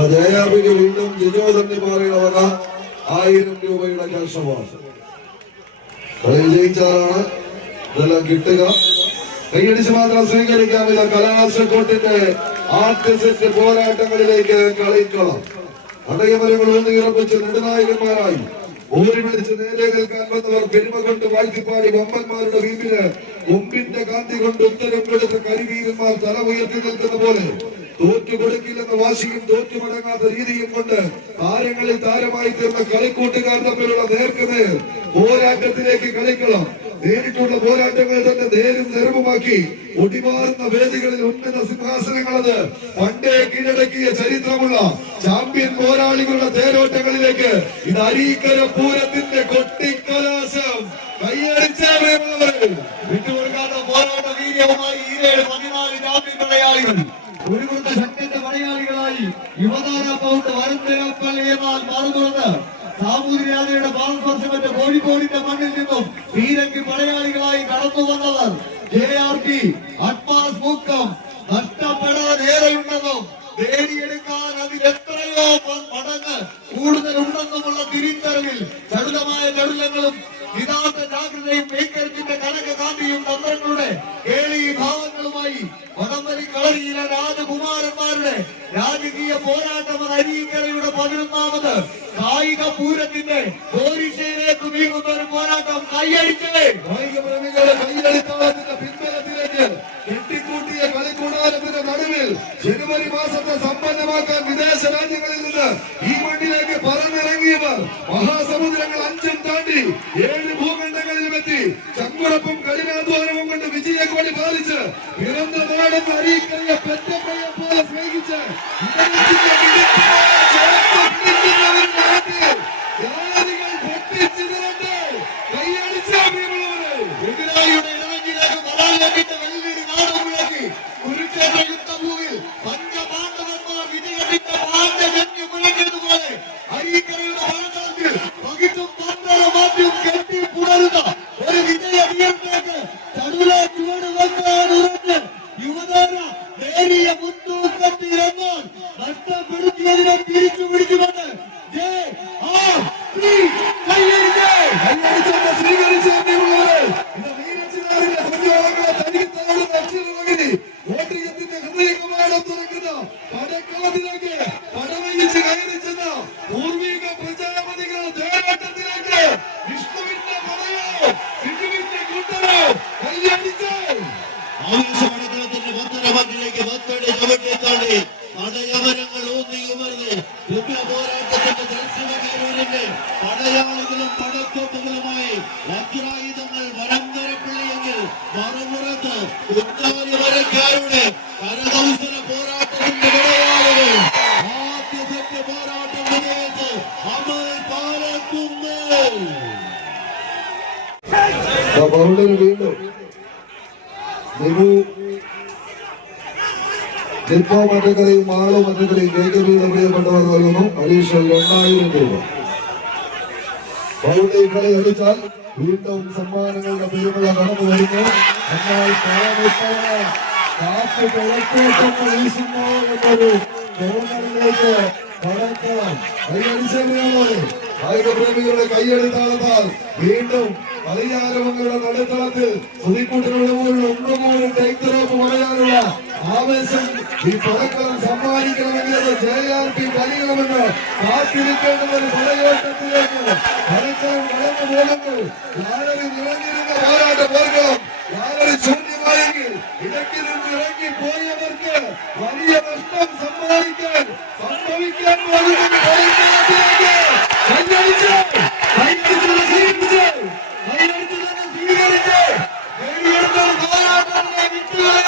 ട്രോഫിക്ക് വീണ്ടും ജിജോ തന്നിപ്പാറയുടെ വക ആയിരം രൂപയുടെ ക്യാഷ് അവാർഡ് കളി വിജയിച്ചാലാണ് ഇതെല്ലാം കിട്ടുക. കൈയടിച്ച് മാത്രം സ്വീകരിക്കാമില്ല കലാശക്കോട്ടിന്റെ ആർട്ടിസ്റ്റ് പോരാട്ടങ്ങളിലേക്ക് കളിക്കണം. അടയമരങ്ങൾ ഊന്നി ഉറപ്പിച്ച് നെടുനായകന്മാരായി ഓടി നിൽക്കാൻ വന്നവർ പെരുമ കൊണ്ട് വാഴ്ത്തിപ്പാടി വമ്പന്മാരുടെ വീട്ടിൽ മുമ്പിന്റെ കാന്തി കൊണ്ട് ഉത്തരം കൊടുത്ത കരിവീരന്മാർ തല ഉയർത്തി നിൽക്കുന്ന പോലെ തോറ്റു കൊടുക്കില്ലെന്ന വാശിയും തോറ്റു മടങ്ങാത്ത രീതിയും കൊണ്ട് താരങ്ങളിൽ താരമായി തീർന്ന കളിക്കൂട്ടുകാർ തമ്മിലുള്ള നേർക്കുനേർ പോരാട്ടത്തിലേക്ക് കളിക്കണം. നേരിട്ടുള്ള പോരാട്ടങ്ങൾ തന്നെ നേരും നിറവുമാക്കി ഒടിമാറുന്ന വേദികളിൽ ഉന്നത സിംഹാസനങ്ങളത് പണ്ടേ കീഴടക്കിയ ചരിത്രമുള്ള ചാമ്പ്യൻ പോരാളികളുടെ തേരോട്ടങ്ങളിലേക്ക് ഇത് അരീക്കര പൂരത്തിന്റെ കൊട്ടിക്കലാശം കൈയടിച്ചവരെ വരന്തരപ്പള്ളി എന്നാൽ മാറുന്നത് സാമൂതിരിയാതയുടെ പാദസ്പർശമറ്റ കോഴിക്കോടിന്റെ മണ്ണിൽ നിന്നും പീരങ്കി പടയാളികളായി കടന്നു വന്നവർ J R P advance Mukkam നഷ്ടപ്പെടാൻ ഏറെയുണ്ടെന്നും നേടിയെടുക്കാൻ അതിൽ എത്രയോ പ- മടങ്ങ് കൂടുതലുണ്ടെന്നുമുള്ള തിരിച്ചറിവിൽ ചടുലമായ ചടുലങ്ങളും യഥാർത്ഥ ജാഗ്രതയും മേക്കരത്തിന്റെ കനക കാന്തിയും തന്ത്രങ്ങളുടെ കേളി ഭാവങ്ങളുമായി വടംവലി കളരിയിലെ രാജകുമാരന്മാരുടെ രാജകീയ പോരാട്ടം അരീക്കരയുടെ പതിനൊന്നാമത്. കായിക പൂരത്തിന്റെ പോരിശയിലേക്ക് നീങ്ങുന്ന ഒരു പോരാട്ടം. കൈയടിച്ചേ. കായികപ്രേമികളുടെ കൈയടിത്താളത്തിന്റെ പിൻബലത്തിലേക്ക് കെട്ടിക്കൂട്ടിയ കളിക്കൂടാരത്തിന്റെ നടുവിൽ ജനുവരി മാസത്തെ സമ്പന്നമാക്കാൻ വിദേശ രാജ്യങ്ങളിൽ നിന്ന് ഈ മണ്ണിലേക്ക് പറന്നിറങ്ങിയവർ മഹാസമുദ്രങ്ങൾ അഞ്ചും താണ്ടി ഏഴ് ഭൂഖണ്ഡങ്ങളിലും എത്തി. ചങ്കുറപ്പും കഠിനാധ്വാനവും കൊണ്ട് വിജയക്കോടി പാലിച്ച് പിറന്ന നാടെന്ന് അറിയിക്കലിയ പെറ്റപ്പയെ விஜயமிட்ட வெல்வீடு நாடு உலகு குருட்டை யுத்த பூவில் பஞ்ச பாண்டவர்மா விஜயமிட்ட பாண்ட என்று முழங்கியது போல அரியக்கரையுள்ள பாண்டவத்தில் பகிட்டும் பந்தர மாற்றியும் கட்டி புணருதா ஒரு விஜய வீரத்துக்கு தடுல சுவடு வந்தார் யுவதாரா நேரிய முத்தூக்கத்தில் இருந்தால் நஷ்டம் பெருத்தியதிலே ഹൃദയകമാനം തുറക്കുന്ന പടക്കളത്തിലേക്ക് പടവയിച്ച് കയറി ബൗണ്ടറി വീണ്ടും. നിബു ദിൽപ്പോ മറ്റക്കരയും മാളോ മറ്റക്കരയും കെ കെ ബിയുടെ പ്രിയപ്പെട്ടവർ നൽകുന്നു. അഡീഷണൽ രണ്ടായിരം രൂപ. ബൗണ്ടറി കളി അടിച്ചാൽ വീണ്ടും സമ്മാനങ്ങളുടെ പെരുമഴ കടന്നു വരുന്നു. എന്നാൽ കാറ്റ് കിഴക്കോട്ടൊന്ന് വീശുന്നു എന്നൊരു തോന്നലിലേക്ക് കടക്കാം കൈയടിച്ചേറിയാളെ കായിക പ്രേമികളുടെ കൈയടിത്താളത്താൽ വീണ്ടും കളിയാരവങ്ങളുടെ നടുത്തളത്തിൽ സുതിക്കൂട്ടിനുള്ള പോലുള്ള ഉണ്ടുമൂലും ടൈത്തറോപ്പ് പറയാനുള്ള ആവേശം ഈ പടക്കളം സമ്മാനിക്കണമെങ്കിൽ ജെ ആർ പി കളിക്കണമെന്ന് കാത്തിരിക്കേണ്ടുന്ന ഒരു പടയോട്ടത്തിലേക്ക് പടക്കളം കടന്നു പോകുന്നു യാതൊരു നിറഞ്ഞിരുന്ന പോരാട്ട പോർക്കണം യാതൊരു ശൂന്യമായെങ്കിൽ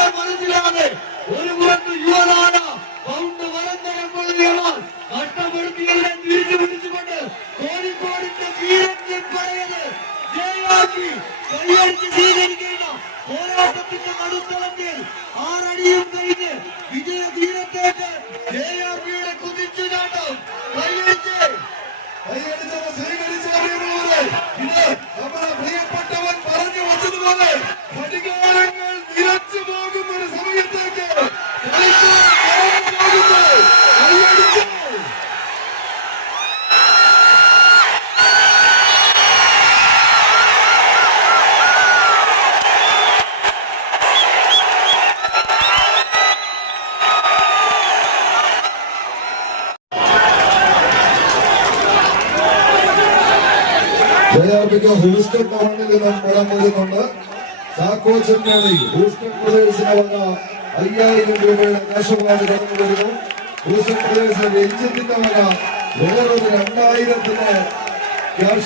വിട്ടുകളയാൻ മനസ്സിലാതെ ഒരു പുറത്ത് യുവനാട പൗണ്ട് വരന്തരപ്പള്ളിയവർ കഷ്ടപ്പെടുത്തികളെ തിരിച്ചു പിടിച്ചുകൊണ്ട് കോഴിക്കോടിന്റെ വീരന്യൻ പറയത് ജയവാക്കി. കൈയടിച്ച് സ്വീകരിക്കുന്ന പോരാട്ടത്തിന്റെ നടുത്തളത്തിൽ ആറടിയും കഴിഞ്ഞ് വിജയ തീരത്തേക്ക് ജെ ആർ പിയുടെ കുതിച്ചു ചാട്ടം കൈയടിച്ച് കൈയടിച്ചത് ജയാർപ്പിക്ക് ഹൂസ്റ്റൺ ടൗണിൽ നിന്നും പണം വരുന്നുണ്ട് ചാക്കോ ചെമ്മേണി ഹൂസ്റ്റൺ പ്രദേശിന്റെ വന്ന അയ്യായിരം രൂപയുടെ കാശുപാട് കടന്നു വരുന്നു. ഹൂസ്റ്റൺ പ്രദേശിന്റെ എഞ്ചിന്റെ വക വേറൊരു രണ്ടായിരത്തിന്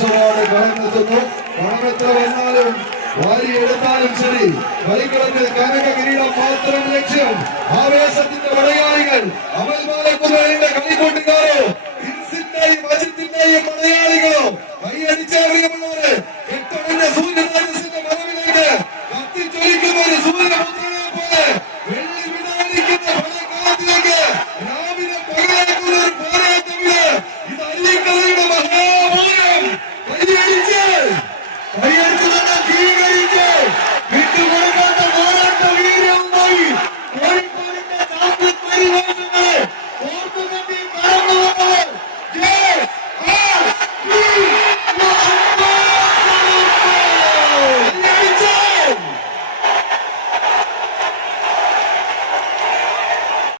അവാർഡ് കടന്നെത്തുന്നു. പണം എത്ര വന്നാലും വാരി എടുത്താലും ശരി. കളിക്കളത്തിൽ കനക കിരീടം മാത്രം ലക്ഷ്യം. ആവേശത്തിന്റെ പടയാളികൾ അമൽ മാലക്കുതിന്റെ കളിക്കൂട്ടുകാരോ കൈയടിച്ചറിയുമുള്ളവരെ